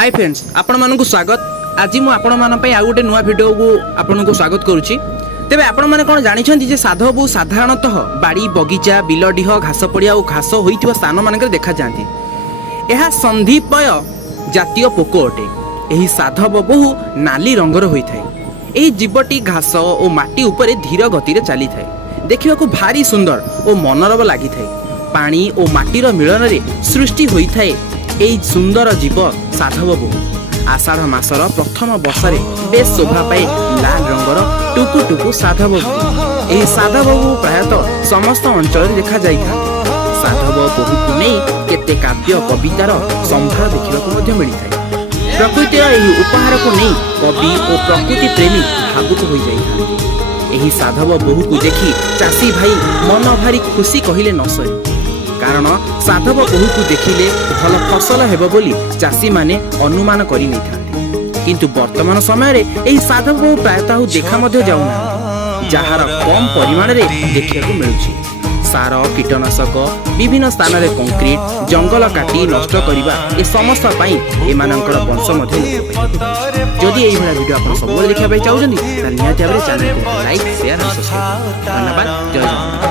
Hi friends आपण मानक स्वागत। आज मु आपण मान पई आ गोटे नुआ वीडियो को आपण को स्वागत करूची। तेबे आपण माने कोन जानिछन जे साधव बहु साधारणतः बाड़ी बगीचा बिलडीह घास पड़िया और घास होइथिबा स्थान मानक देखा जांती। एहा संधिपय जातीय पोक अटे। एही साधव बहु नाली रंगर होइथाय। एही जीवटी घास और माटी उपरे धीर गति रे चली थाए। देखिबाकू भारी सुंदर और मनोरम लागि थाए। पानी और माटीर मिलन रे सृष्टि होइथाय एही सुंदर जीव साधव बहु। आषाढ़ मासर प्रथम वर्षारे बेस शोभा पाए लाल रंगर टुकु टुकु साधव बहु। एही साधव बहु प्रायतः समस्त अंचल देखा जाय था। साधव बहु को नै केते काव्य कवितार संभार देखिबाकू मध्ये मिली थाए। प्रकृतिर एही उपहार को नै कवि और प्रकृति प्रेमी भावुक होई जाय था। एही साधव बहु को देखि चासी भाई मन भारी खुशी कहिले न सरे। कारण साधव बहु को देखिले भल फसल हेबो बोली चासी माने अनुमान करि नै थांती। किंतु वर्तमान समय रे एही साधव बहु प्रायतः देखा मध्ये जाउना, जहार कम परिमाण रे देखिया को मिलुछि। सार कीटनाशक विभिन्न स्थान रे कंक्रीट जंगल काटी नष्ट करिबा ए समस्त पई एमानकर वंश मध्ये जदि एही भला वीडियो आपण सब देखिया पई चाहउछन्ती त निहाती भाबरे चैनल को लाइक शेयर और सब्सक्राइब। धन्यवाद। जय जगन्नाथ।